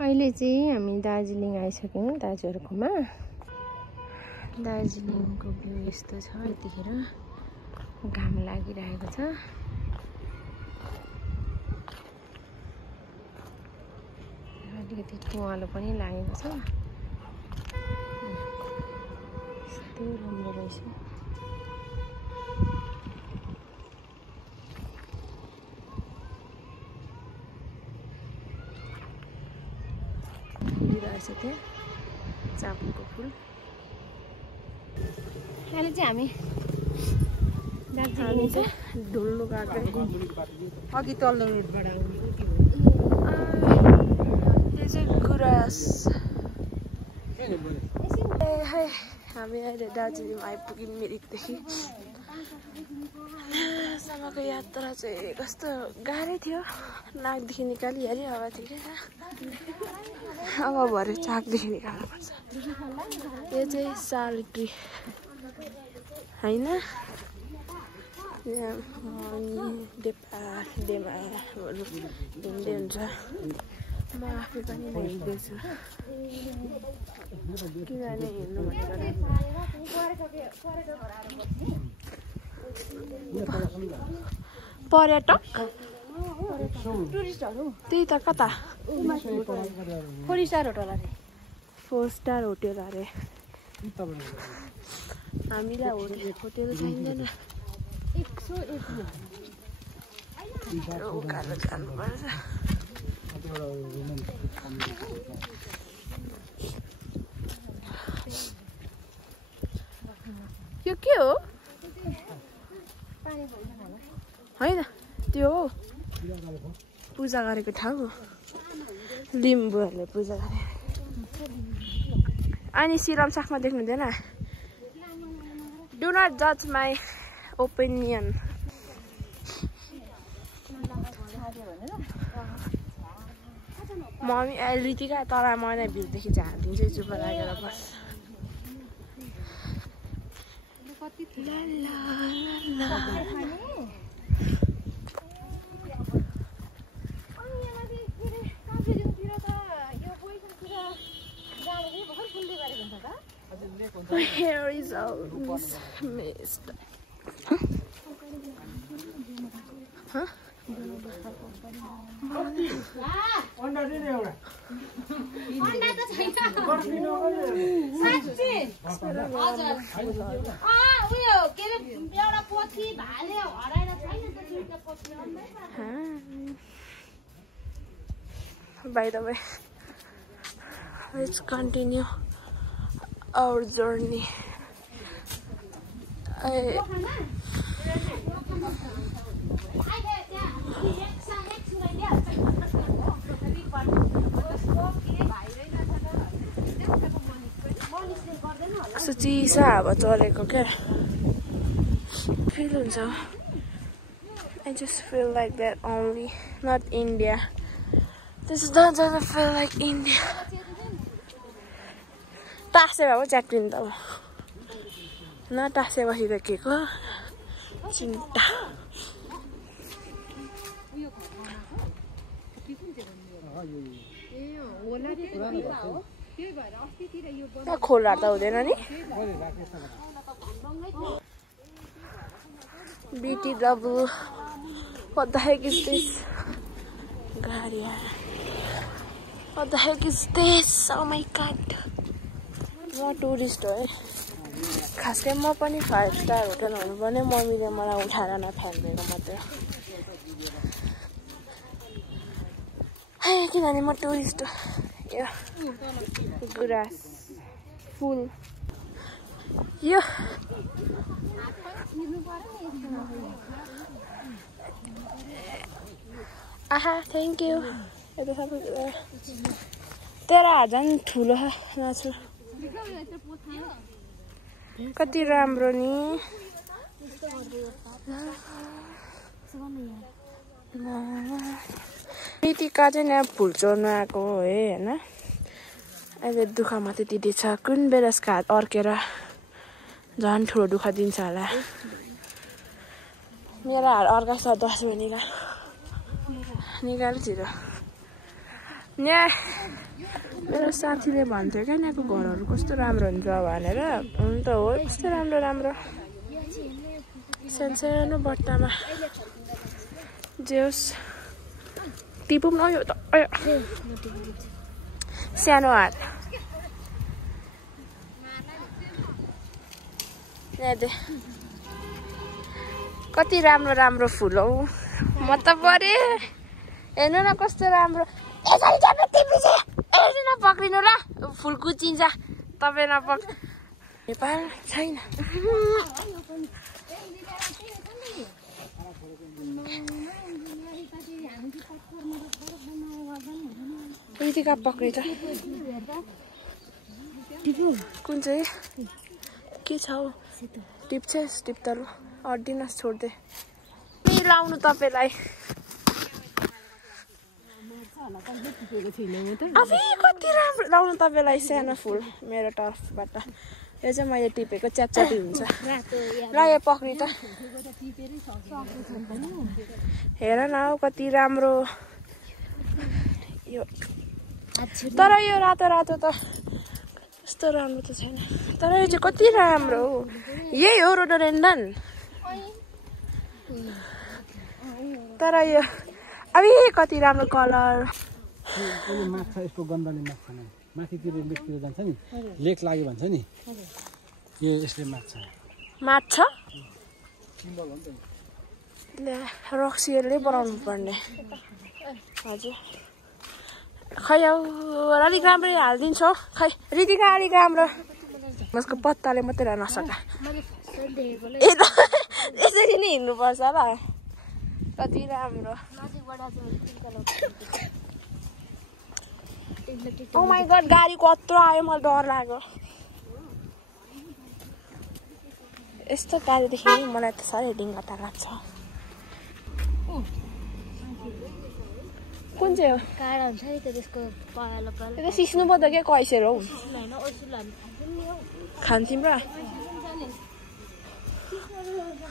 अहिले चाहिँ हामी दार्जिलिङ आइसक्यौँ दाजुहरुकोमा। दार्जिलिङको भ्यू यस्तो छ। यतिखेर घाम लागिरहेको छ। अलिकति कुवालो पनि लागेको छ। यस्तो राम्रो रहेछ। फुलिरहेछ त्यहाँ चापुको फुल। अहिले चाहिँ हामी दार्जिलिङ चाहिँ डुल्नु गएको अघि तल्लो रोडबाट यो चाहिँ गुराँस। हामी अहिले दार्जिलिङ आइपुग्यौँ मिरिकदेखि। सम्मको यात्रा चाहिँ कस्तो गाह्रै थियो। नाकदेखि निकालिहाल्यो अब ठिकै छ। अब भरे चाकदेखि निकाल्नुपर्छ। यो चाहिँ साल ट्री होइन। डेमाहरू हिँड्दै हुन्छ। म आफै पनि हिँड्दैछु किनभने हिँड्नु भनेको पर्यटक टुरिस्टहरू त्यही त कता 4 स्टार होटल अरे 4 स्टार होटल अरे। हामीलाई होटल चाहिँदैन। 101 उकालो जानुपर्छ। यो के हो होइन त्यो हो पूजा गरेको ठाउँ। लिम्बूहरूले पूजा गरे। अनि सिरम साखमा देख्नु हुँदैन। डु नट जज माई ओपिनियन। मम्मी रितिका तर मलाई भिडदेखि झारिदिन्छ। चुप लागेर बस। My hair is all messed up. Huh? By the way, let's continue our journey. So चिसा हावा चलेको क्या फिल हुन्छ। I just feel like that only, not India. This doesn't feel like India. टासे भए च्याटिन त न टासे बसिरहेको चिन्ता। खोला त हुँदैन नि। BTW. What the heck is this? Garia. What the heck is this? Oh my god. म टुरिस्ट हो है। खासकै म पनि 5 स्टार होटल हुनु पनि मम्मीले मलाई उठाएर नफ्याँक्दिएको मात्र। है किनभने म टुरिस्ट हो। यो गुराँस फुल यो आहा थ्याङ्क यू। यता सबै तेरा झन् ठुलो माछु कति राम्रो नि। रितिका चाहिँ यहाँ फुल चोर्नु आएको हो है होइन। अहिले दुःखमा त दिदी छ। कुन बेला हात अड्केर झन् ठुलो दुःख दिन्छ होला। मेरो हात अड्काछ 10 बजे निकाल छिटो। यहाँ मेरो साथीले भन्थ्यो क्या यहाँको घरहरू कस्तो राम्रो हुन्छ भनेर हुन त हो कस्तो राम्रो राम्रो सानो बट्टामा जे होस् टिपौँ न यो त सानो हात कति राम्रो राम्रो फुल हौ म त परे हेर्नु न कस्तो राम्रो नपक्रिनु ल फुल कुचिन्छ तपाईँ नपक नेपाल छैन रितिका पक्रि त कुन चाहिँ के छ हौ टिप्छस् टिप त ल अड्दिनस् छोड्दे लाउनु तपाईँलाई कति राम्रो लाउनु तपाईँलाई सानो फुल मेरो टर्फबाट यो चाहिँ मैले टिपेको च्यापच्यापी हुन्छ ल यो पक्रि त हेर न हौ कति राम्रो यो तर यो रातो रातो त यस्तो राम्रो त छैन तर यो चाहिँ कति राम्रो हो यही हो रोडोडेन्ड्रन तर यो अब कति राम्रो कलर माछा यसको गन्धले माछा नै माथितिर लेकतिर जान्छ नि लेक लाग्यो भन्छ नि यो यसले माछा रक्सीहरूले बनाउनु पर्ने हजुर खै हौ अलिक राम्रै हालिदिन्छ हौ खै रितिका अलिक राम्रो उसको पत्ताले मात्रै रहन नसका यसरी नै हिँड्नुपर्छ ल कति राम्रो ओ माई गड गाडी कत्रो आयो मलाई डर लाग्यो यस्तो गाडीदेखि मलाई त साह्रै डिङ्गटा लाग्छ कुन चाहिँ हो काडा हुन्छ नि त त्यसको पालो पालो त्यो सिस्नु पर्दा के कैसेर हौ हैन ओसुल खान्थिम र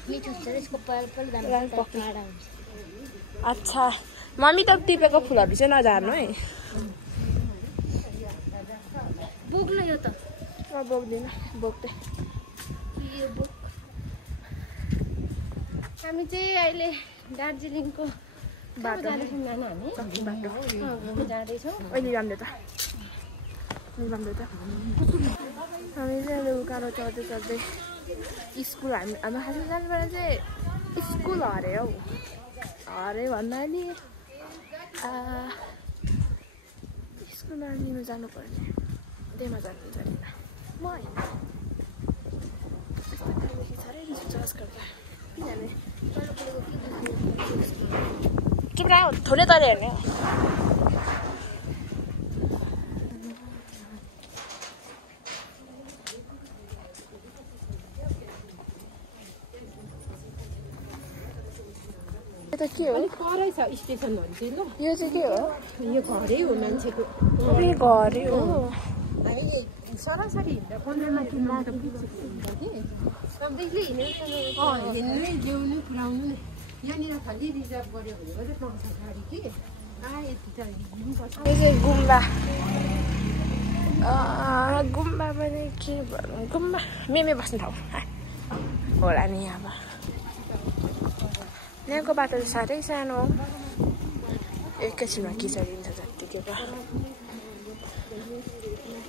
मिठो छ त्यसको पालो पालो दाम काडा हुन्छ अच्छा मम्मी त टिपेको फुलहरू चाहिँ नझार्नु है बोक्न यो त म बोक्दिन बोक्दै यो बोक हामी चाहिँ अहिले दार्जिलिङको बाटो जाँदैछौँ नानी हामी जाँदैछौँ अहिले राम्रो त हामी चाहिँ अहिले उकालो चढ्दै चढ्दै स्कुल हामी खासै जानुपर्ने चाहिँ स्कुल हरे हौ हरे भन्दा नि स्कुलमा लिनु जानुपर्ने त्यहीमा जानु जाँदैन म होइन यस्तो खालदेखि साह्रै रिस उठ्छ आजकलका किनभने चुप रह थोरै तर हेर्ने यो के हो परै छ स्टेसनहरु चाहिँ ल यो चाहिँ के हो यो घरै हो मान्छेको घरै हो हामी सरासरी हिँड्दा 15 किलोमिटर पुग्छ कि सबैले हिँड्नै ल्याउनु पुऱ्याउनु यहाँनिर खालि रिजर्भ गर्यो भने मात्रै पाउँछ गाडी कि यति त हिँड्नुपर्छ यो चाहिँ गुम्बा गुम्बा पनि के भन्नु गुम्बा मेमे बस्ने ठाउँ होला नि अब यहाँको बाटो चाहिँ साह्रै सानो हो एकैछिनमा खिचडिन्छ जत्तिकै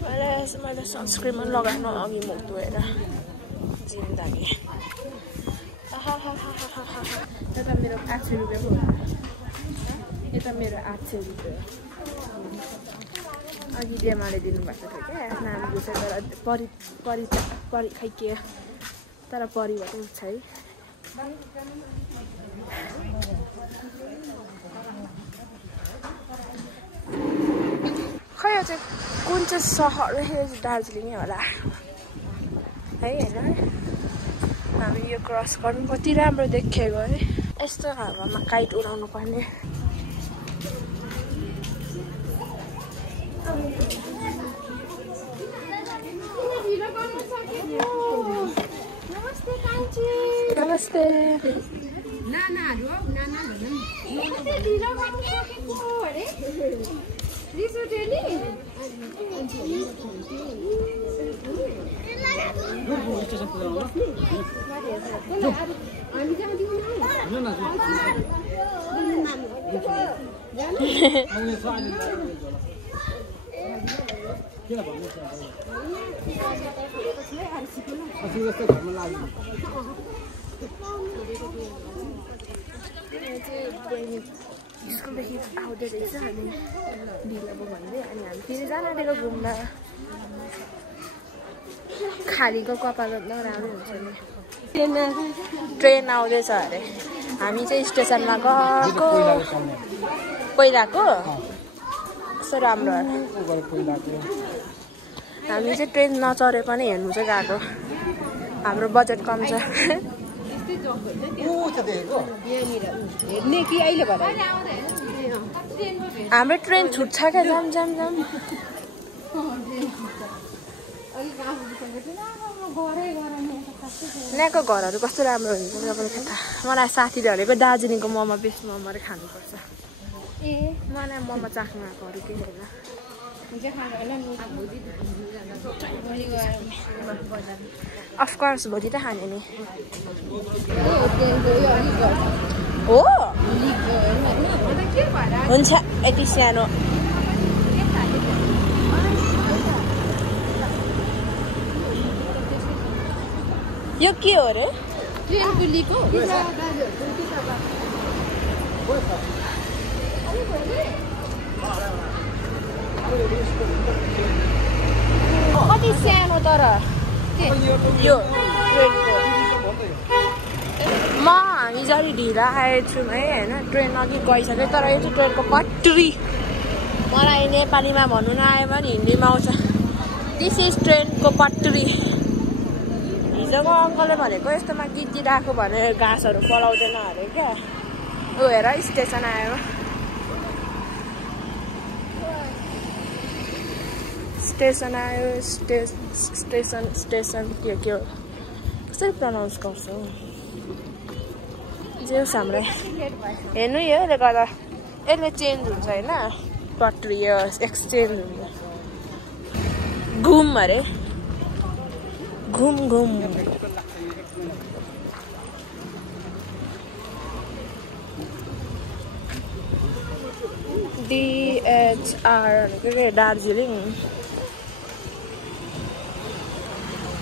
मैले सनस्क्रिन पनि लगाउनु अघि मुख धोएर जिन्दगी यता मेरो 800 रुपियाँ हो यता मेरो 800 रुपियाँ अघि डेमाले दिनुभएको थियो क्या नानीको चाहिँ तर परि खै के तर परिबाट उठ्छ है खै यो चाहिँ कुन चाहिँ सहर दार्जिलिङै होला है होइन हामी यो क्रस गर्नु कति राम्रो देखेको है यस्तो हावामा काइट उडाउनु पर्ने नमस्ते नानाहरु नाना भन्नु स्टेसन पुऱ्याउनु हामी जाँदियौँ न किन भन्नु जस्तो घरमा लाग्यो स्कुलदेखि आउँदै रहेछ अनि ढिलो भयो भन्दै अनि हामी फेरि जान आँटेको घुम्न खालीको कपाल नराम्रो हुन्छ नि ट्रेन आउँदैछ अरे हामी चाहिँ स्टेसनमा गएको पहिलाको कस्तो राम्रो हामी चाहिँ ट्रेन नचढे पनि हेर्नु चाहिँ गएको हाम्रो बजेट कम छ हेर्ने कि अहिले भएर हाम्रो ट्रेन छुट्छ क्या जाम जाम जाम यहाँको घरहरू कस्तो राम्रो हुन्छ तपाईँको थाहा मलाई साथीले भनेको दार्जिलिङको मोमो बेस्ट मोमो खानुपर्छ ए मलाई मोमो चाख्नु आएको अरू केही होइन अफकोर्स भोलि त खाने नि हो हुन्छ यति सानो यो के हो रे कति सानो तर यो हामी जति ढिला आएछौँ है होइन ट्रेन अघि गइसक्यो तर यो चाहिँ ट्रेनको पट्री मलाई नेपालीमा भन्नु नआयो भने हिन्दीमा आउँछ दिस इज ट्रेनको पट्री हिजोको अङ्कलले भनेको यस्तोमा गीत गीत भने घाँसहरू पलाउँदैन अरे क्या ऊ हेर स्टेसन आयो स्टेसन आयो स्टेसन के हो कसरी प्रनाउन्स गर्छु जे होस् हाम्रो हेर्नु यसले गर्दा यसले चेन्ज हुन्छ होइन पट्री एक्सचेन्ज हुन्छ घुम अरे घुम घुम DHR दार्जिलिङ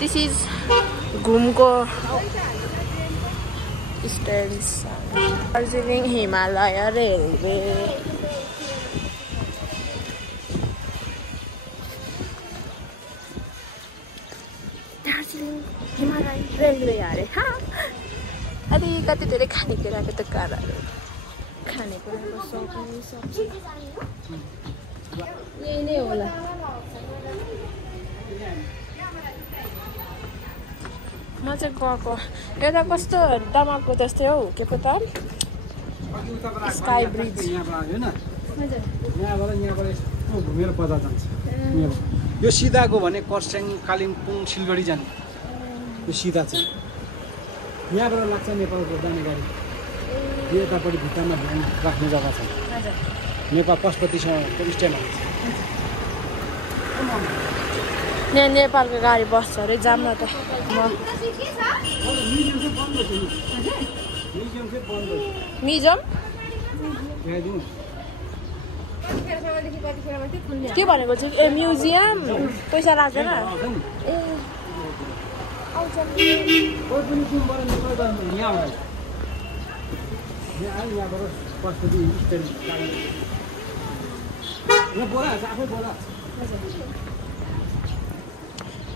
दिस इज घुमको station Darjeeling Himalaya railway Darjeeling Himalaya railway अरे अलिकति धेरै खानेकुराको दोकानहरू खानेकुराको सब्जी यही नै होला म चाहिँ गएको एउटा कस्तो दमाकको जस्तै हौ के पो त स्काई ब्रिज यहाँबाट घुमेर बजार जान्छ यो सिधा गयो भने खरसाङ कालिम्पोङ सिलगढी जाने यो सिधा चाहिँ यहाँबाट लाग्छ नेपालको जाने गाडी यो यतापट्टि भित्तामा ध्यान राख्ने जग्गा छ नेपाल पशुपतिसँग स्ट्यान्ड आउँछ यहाँ नेपालको गाडी बस्छ अरे जाम न त म्युजियम के भनेको चाहिँ ए म्युजियम पैसा लाग्दैन ए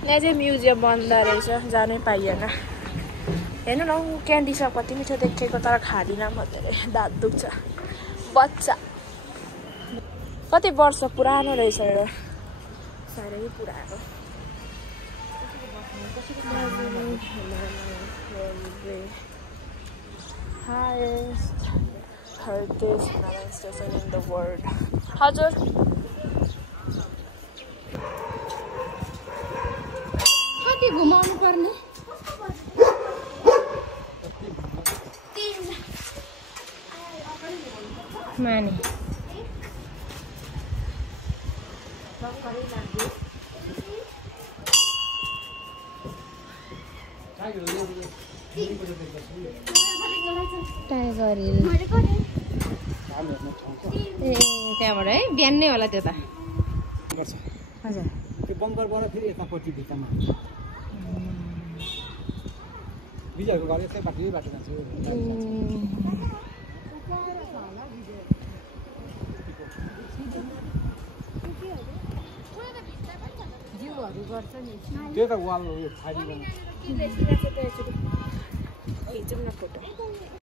यहाँ चाहिँ म्युजियम बन्द रहेछ जानै पाइएन हेर्नु न क्यान्डी सप कति मिठो देखेको तर खाँदिनँ म धेरै दाँत दुख्छ बच्चा कति वर्ष पुरानो रहेछ यो साह्रै पुरानो highest heritage Himalayan station in the world हजुर कति घुमाउनु पर्ने माने टाइगर हिल ए त्यहाँबाट है बिहान नै होला त्यो त गर्छ हजुर त्यो बङ्करबाट फेरि यतापट्टि भित्तामा विजयहरूको घर यस्तै बाटो जान्छ जिउहरू गर्छ नि त्यो त वाल उयो फाइरिङ खिचौँ न फोटो